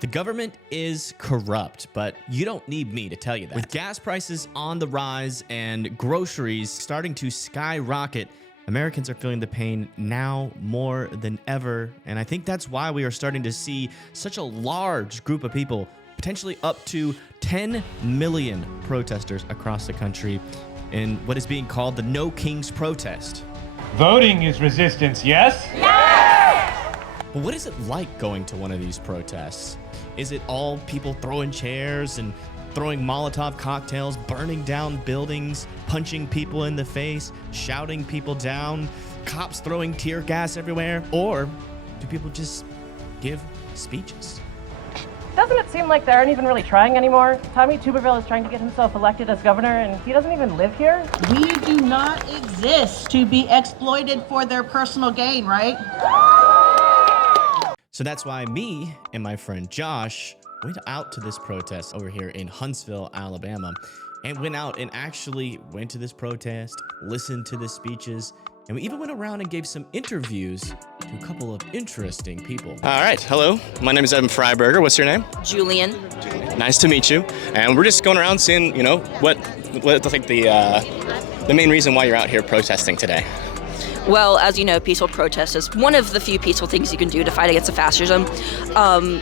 The government is corrupt, but you don't need me to tell you that. With gas prices on the rise and groceries starting to skyrocket, Americans are feeling the pain now more than ever. And I think that's why we are starting to see such a large group of people, potentially up to 10 million protesters across the country in what is being called the No Kings protest. Voting is resistance, yes? But what is it like going to one of these protests? Is it all people throwing chairs and throwing Molotov cocktails, burning down buildings, punching people in the face, shouting people down, cops throwing tear gas everywhere? Or do people just give speeches? Doesn't it seem like they aren't even really trying anymore? Tommy Tuberville is trying to get himself elected as governor, and he doesn't even live here? We do not exist to be exploited for their personal gain, right? So that's why me and my friend Josh went out to this protest over here in Huntsville, Alabama, and went out and actually went to this protest, listened to the speeches, and we even went around and gave some interviews to a couple of interesting people. All right, hello. My name is Evan Freiberger. What's your name? Julian. Nice to meet you. And we're just going around seeing, what like the main reason why you're out here protesting today. Well, as you know, peaceful protest is one of the few peaceful things you can do to fight against the fascism.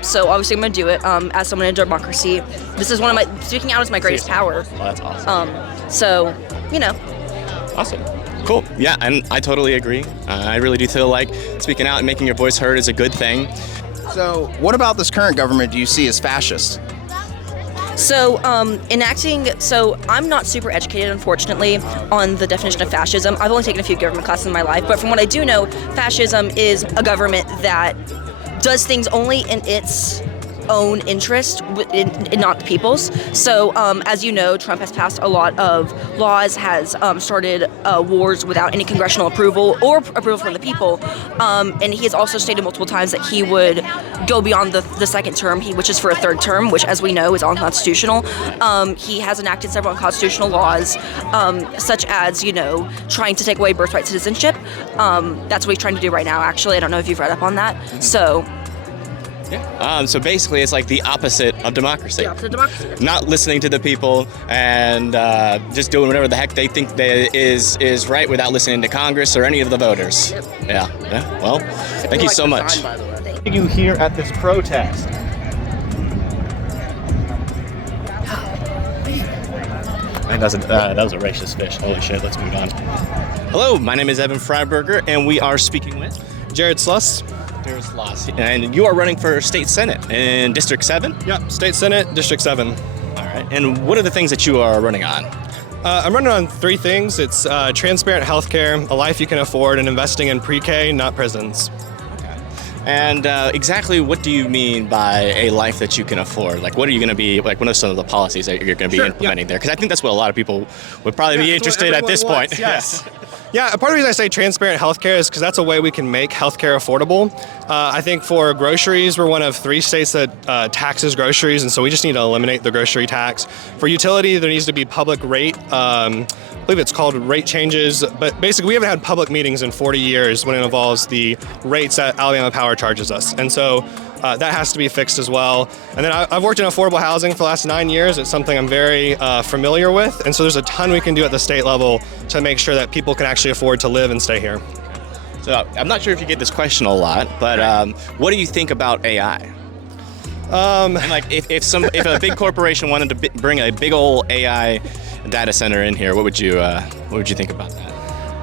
So obviously I'm going to do it as someone in a democracy. This is speaking out is my greatest power. Oh, that's awesome. Awesome. Cool. Yeah, and I totally agree. I really do feel like speaking out and making your voice heard is a good thing. So what about this current government do you see as fascist? So I'm not super educated, unfortunately, on the definition of fascism. I've only taken a few government classes in my life, but from what I do know, fascism is a government that does things only in its own interest, not the people's. So, as you know, Trump has passed a lot of laws, has started wars without any congressional approval or approval from the people, and he has also stated multiple times that he would go beyond the second term, which is for a third term, which, as we know, is unconstitutional. He has enacted several unconstitutional laws, such as, trying to take away birthright citizenship. That's what he's trying to do right now, actually. I don't know if you've read up on that. So. Yeah. So basically, it's like the opposite of democracy. The opposite of democracy. Not listening to the people and just doing whatever the heck they think is right without listening to Congress or any of the voters. Yep. Yeah. Well, thank you so much. You here at this protest. And that was a racist fish. Holy shit, let's move on. Hello, my name is Evan Freiberger, and we are speaking with Jared Sluss. And you are running for State Senate in District 7? Yep, State Senate, District 7. All right. And what are the things that you are running on? I'm running on three things. It's transparent healthcare, a life you can afford, and investing in pre-K, not prisons. Okay. And exactly what do you mean by a life that you can afford? Like, what are you going to be, like, what are some of the policies that you're going to be implementing there? Because I think that's what a lot of people would probably be interested at this point. Yes. Yeah, part of the reason I say transparent healthcare is because that's a way we can make healthcare affordable. I think for groceries, we're one of 3 states that taxes groceries, and so we just need to eliminate the grocery tax. For utility, there needs to be public rate, I believe it's called rate changes, but basically we haven't had public meetings in 40 years when it involves the rates that Alabama Power charges us. And so that has to be fixed as well. And then I've worked in affordable housing for the last 9 years. It's something I'm very familiar with. And so there's a ton we can do at the state level to make sure that people can actually afford to live and stay here. So I'm not sure if you get this question a lot, but what do you think about AI? And like if a big corporation wanted to bring a big old AI data center in here, what would you think about that?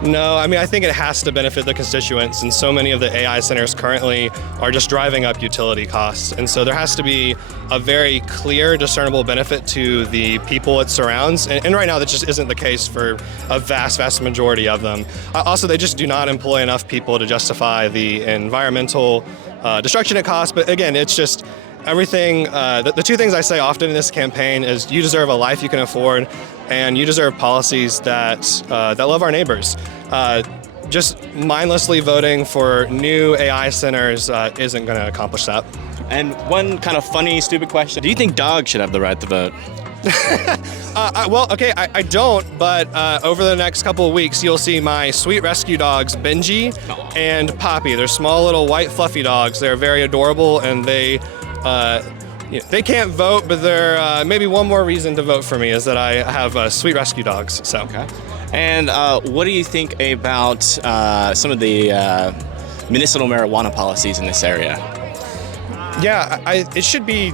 No, I mean, I think it has to benefit the constituents, and so many of the AI centers currently are just driving up utility costs. And so there has to be a very clear, discernible benefit to the people it surrounds. And right now, that just isn't the case for a vast, vast majority of them. Also, they just do not employ enough people to justify the environmental destruction it costs. But again, it's just everything. The two things I say often in this campaign is you deserve a life you can afford, and you deserve policies that love our neighbors. Just mindlessly voting for new AI centers isn't going to accomplish that. And one kind of funny, stupid question. Do you think dogs should have the right to vote? I don't, but over the next couple of weeks, you'll see my sweet rescue dogs, Benji and Poppy. They're small little white fluffy dogs. They're very adorable, and they They can't vote, but there maybe one more reason to vote for me is that I have sweet rescue dogs. So. Okay. And what do you think about some of the medicinal marijuana policies in this area? Yeah, it should be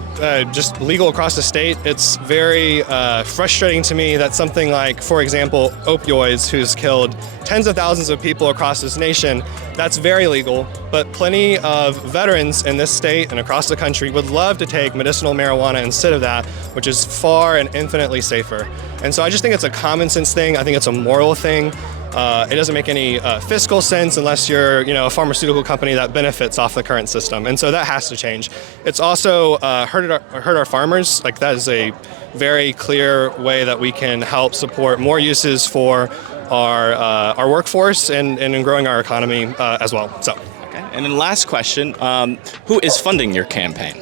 just legal across the state. It's very frustrating to me that something like, for example, opioids, who's killed tens of thousands of people across this nation, that's very legal. But plenty of veterans in this state and across the country would love to take medicinal marijuana instead of that, which is far and infinitely safer. And so I just think it's a common sense thing. I think it's a moral thing. It doesn't make any fiscal sense unless you're, a pharmaceutical company that benefits off the current system, and so that has to change. It's also hurt our farmers. Like, that is a very clear way that we can help support more uses for our workforce and in growing our economy as well. So. Okay. And then last question: who is funding your campaign?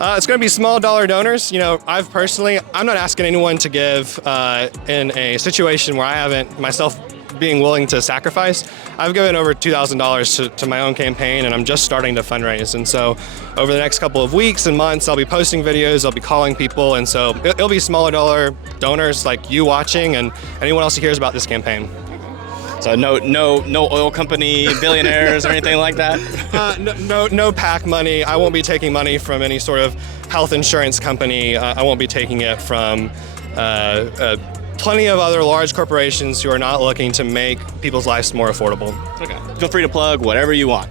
It's going to be small dollar donors. I'm not asking anyone to give in a situation where I haven't myself being willing to sacrifice. I've given over $2,000 to my own campaign, and I'm just starting to fundraise. And so over the next couple of weeks and months, I'll be posting videos, I'll be calling people, and so it'll be smaller dollar donors like you watching and anyone else who hears about this campaign. So no oil company billionaires or anything like that? No PAC money. I won't be taking money from any sort of health insurance company. I won't be taking it from plenty of other large corporations who are not looking to make people's lives more affordable. Okay. Feel free to plug whatever you want.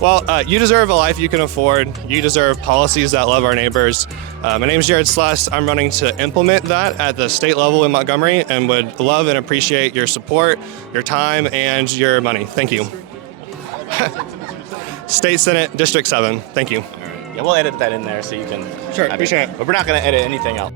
Well, you deserve a life you can afford. You deserve policies that love our neighbors. My name is Jared Sluss. I'm running to implement that at the state level in Montgomery, and would love and appreciate your support, your time, and your money. Thank you. State Senate, District 7. Thank you. All right. Yeah, we'll edit that in there so you can. Sure, appreciate it. But we're not going to edit anything else.